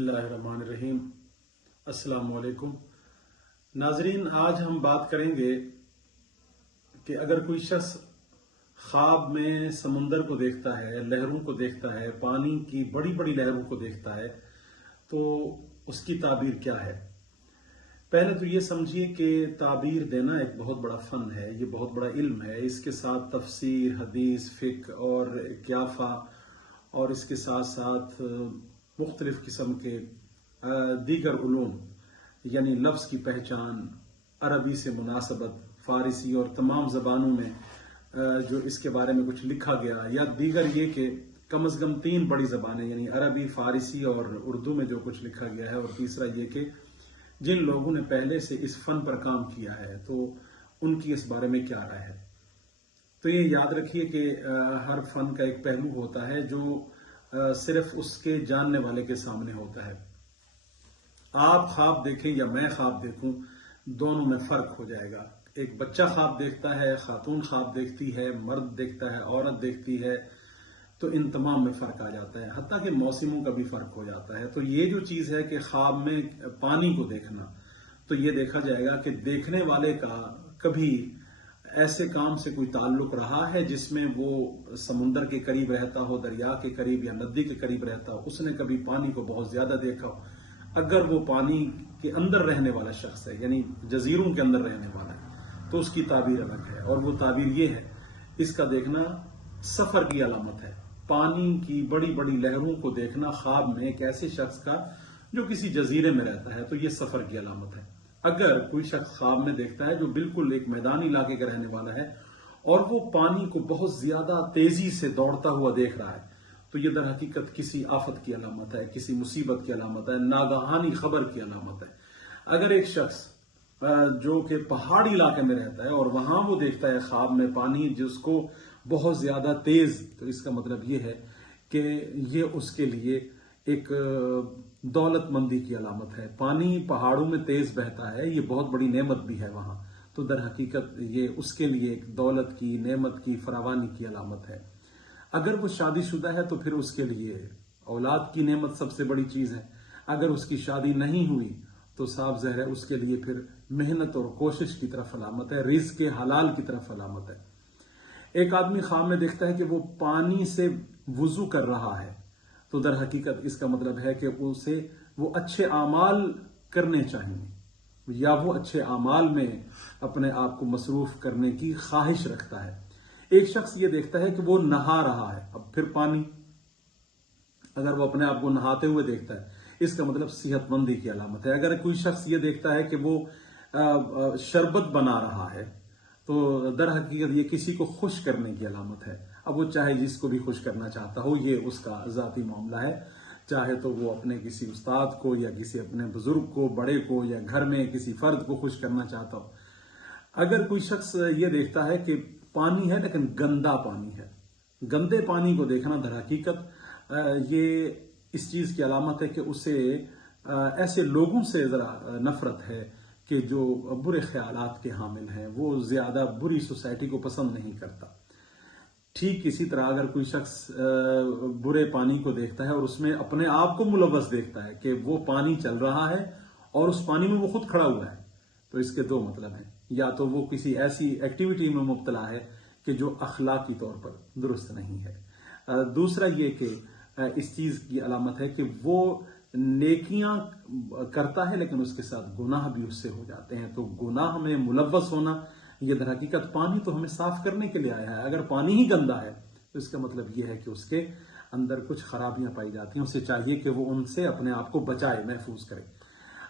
اللہ الرحمن الرحیم۔ السلام علیکم ناظرین، آج ہم بات کریں گے کہ اگر کوئی شخص خواب میں سمندر کو دیکھتا ہے، لہروں کو دیکھتا ہے، پانی کی بڑی بڑی لہروں کو دیکھتا ہے تو اس کی تعبیر کیا ہے؟ پہلے تو یہ سمجھیے کہ تعبیر دینا ایک بہت بڑا فن ہے، یہ بہت بڑا علم ہے۔ اس کے ساتھ تفسیر، حدیث، فقہ اور قیافہ اور اس کے ساتھ ساتھ مختلف قسم کے دیگر علوم، یعنی لفظ کی پہچان، عربی سے مناسبت، فارسی اور تمام زبانوں میں جو اس کے بارے میں کچھ لکھا گیا، یا دیگر یہ کہ کم از کم 3 بڑی زبانیں یعنی عربی، فارسی اور اردو میں جو کچھ لکھا گیا ہے، اور تیسرا یہ کہ جن لوگوں نے پہلے سے اس فن پر کام کیا ہے تو ان کی اس بارے میں کیا رائے ہے۔ تو یہ یاد رکھیے کہ ہر فن کا ایک پہلو ہوتا ہے جو صرف اس کے جاننے والے کے سامنے ہوتا ہے۔ آپ خواب دیکھیں یا میں خواب دیکھوں، دونوں میں فرق ہو جائے گا۔ ایک بچہ خواب دیکھتا ہے، خاتون خواب دیکھتی ہے، مرد دیکھتا ہے، عورت دیکھتی ہے، تو ان تمام میں فرق آ جاتا ہے، حتیٰ کہ موسموں کا بھی فرق ہو جاتا ہے۔ تو یہ جو چیز ہے کہ خواب میں پانی کو دیکھنا، تو یہ دیکھا جائے گا کہ دیکھنے والے کا کبھی ایسے کام سے کوئی تعلق رہا ہے جس میں وہ سمندر کے قریب رہتا ہو، دریا کے قریب یا ندی کے قریب رہتا ہو، اس نے کبھی پانی کو بہت زیادہ دیکھا ہو۔ اگر وہ پانی کے اندر رہنے والا شخص ہے، یعنی جزیروں کے اندر رہنے والا ہے، تو اس کی تعبیر الگ ہے، اور وہ تعبیر یہ ہے، اس کا دیکھنا سفر کی علامت ہے۔ پانی کی بڑی بڑی لہروں کو دیکھنا خواب میں ایک ایسے شخص کا جو کسی جزیرے میں رہتا ہے، تو یہ سفر کی علامت ہے۔ اگر کوئی شخص خواب میں دیکھتا ہے جو بالکل ایک میدانی علاقے کا رہنے والا ہے اور وہ پانی کو بہت زیادہ تیزی سے دوڑتا ہوا دیکھ رہا ہے، تو یہ در حقیقت کسی آفت کی علامت ہے، کسی مصیبت کی علامت ہے، ناگہانی خبر کی علامت ہے۔ اگر ایک شخص جو کہ پہاڑی علاقے میں رہتا ہے اور وہاں وہ دیکھتا ہے خواب میں پانی جس کو بہت زیادہ تیز، تو اس کا مطلب یہ ہے کہ یہ اس کے لیے ایک دولت مندی کی علامت ہے۔ پانی پہاڑوں میں تیز بہتا ہے، یہ بہت بڑی نعمت بھی ہے وہاں، تو در حقیقت یہ اس کے لیے ایک دولت کی، نعمت کی، فراوانی کی علامت ہے۔ اگر وہ شادی شدہ ہے تو پھر اس کے لیے اولاد کی نعمت سب سے بڑی چیز ہے۔ اگر اس کی شادی نہیں ہوئی تو صاف ظاہر ہے اس کے لیے پھر محنت اور کوشش کی طرف علامت ہے، رزق کے حلال کی طرف علامت ہے۔ ایک آدمی خواب میں دیکھتا ہے کہ وہ پانی سے وضو کر رہا ہے، تو در حقیقت اس کا مطلب ہے کہ اسے وہ اچھے اعمال کرنے چاہیے، یا وہ اچھے اعمال میں اپنے آپ کو مصروف کرنے کی خواہش رکھتا ہے۔ ایک شخص یہ دیکھتا ہے کہ وہ نہا رہا ہے، اب پھر پانی، اگر وہ اپنے آپ کو نہاتے ہوئے دیکھتا ہے، اس کا مطلب صحت مندی کی علامت ہے۔ اگر کوئی شخص یہ دیکھتا ہے کہ وہ شربت بنا رہا ہے، تو در حقیقت یہ کسی کو خوش کرنے کی علامت ہے۔ اب وہ چاہے جس کو بھی خوش کرنا چاہتا ہو، یہ اس کا ذاتی معاملہ ہے، چاہے تو وہ اپنے کسی استاد کو یا کسی اپنے بزرگ کو، بڑے کو، یا گھر میں کسی فرد کو خوش کرنا چاہتا ہو۔ اگر کوئی شخص یہ دیکھتا ہے کہ پانی ہے لیکن گندا پانی ہے، گندے پانی کو دیکھنا در حقیقت یہ اس چیز کی علامت ہے کہ اسے ایسے لوگوں سے ذرا نفرت ہے کہ جو برے خیالات کے حامل ہیں، وہ زیادہ بری سوسائٹی کو پسند نہیں کرتا۔ ٹھیک اسی طرح اگر کوئی شخص برے پانی کو دیکھتا ہے اور اس میں اپنے آپ کو ملوث دیکھتا ہے کہ وہ پانی چل رہا ہے اور اس پانی میں وہ خود کھڑا ہوا ہے، تو اس کے 2 مطلب ہیں، یا تو وہ کسی ایسی ایکٹیویٹی میں مبتلا ہے کہ جو اخلاقی طور پر درست نہیں ہے۔ دوسرا یہ کہ اس چیز کی علامت ہے کہ وہ نیکیاں کرتا ہے لیکن اس کے ساتھ گناہ بھی اس سے ہو جاتے ہیں۔ تو گناہ میں ملوث ہونا، یہ در حقیقت پانی تو ہمیں صاف کرنے کے لیے آیا ہے۔ اگر پانی ہی گندا ہے تو اس کا مطلب یہ ہے کہ اس کے اندر کچھ خرابیاں پائی جاتی ہیں، اسے چاہیے کہ وہ ان سے اپنے آپ کو بچائے، محفوظ کرے۔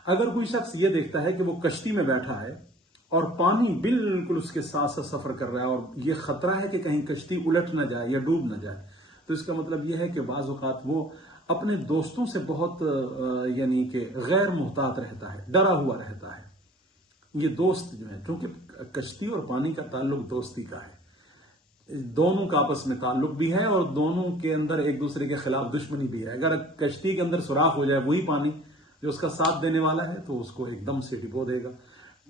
اگر کوئی شخص یہ دیکھتا ہے کہ وہ کشتی میں بیٹھا ہے اور پانی بالکل اس کے ساتھ ساتھ سفر کر رہا ہے اور یہ خطرہ ہے کہ کہیں کشتی الٹ نہ جائے یا ڈوب نہ جائے، تو اس کا مطلب یہ ہے کہ بعض اوقات وہ اپنے دوستوں سے بہت یعنی کہ غیر محتاط رہتا ہے، ڈرا ہوا رہتا ہے۔ یہ دوست جو ہے، کیونکہ کشتی اور پانی کا تعلق دوستی کا ہے، دونوں کا آپس میں تعلق بھی ہے اور دونوں کے اندر ایک دوسرے کے خلاف دشمنی بھی ہے۔ اگر کشتی کے اندر سوراخ ہو جائے وہی پانی جو اس کا ساتھ دینے والا ہے، تو اس کو ایک دم سے ڈبو دے گا۔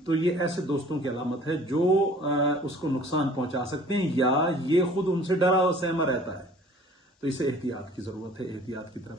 تو یہ ایسے دوستوں کی علامت ہے جو اس کو نقصان پہنچا سکتے ہیں، یا یہ خود ان سے ڈرا و سہما رہتا ہے، تو اسے احتیاط کی ضرورت ہے، احتیاط کی طرف۔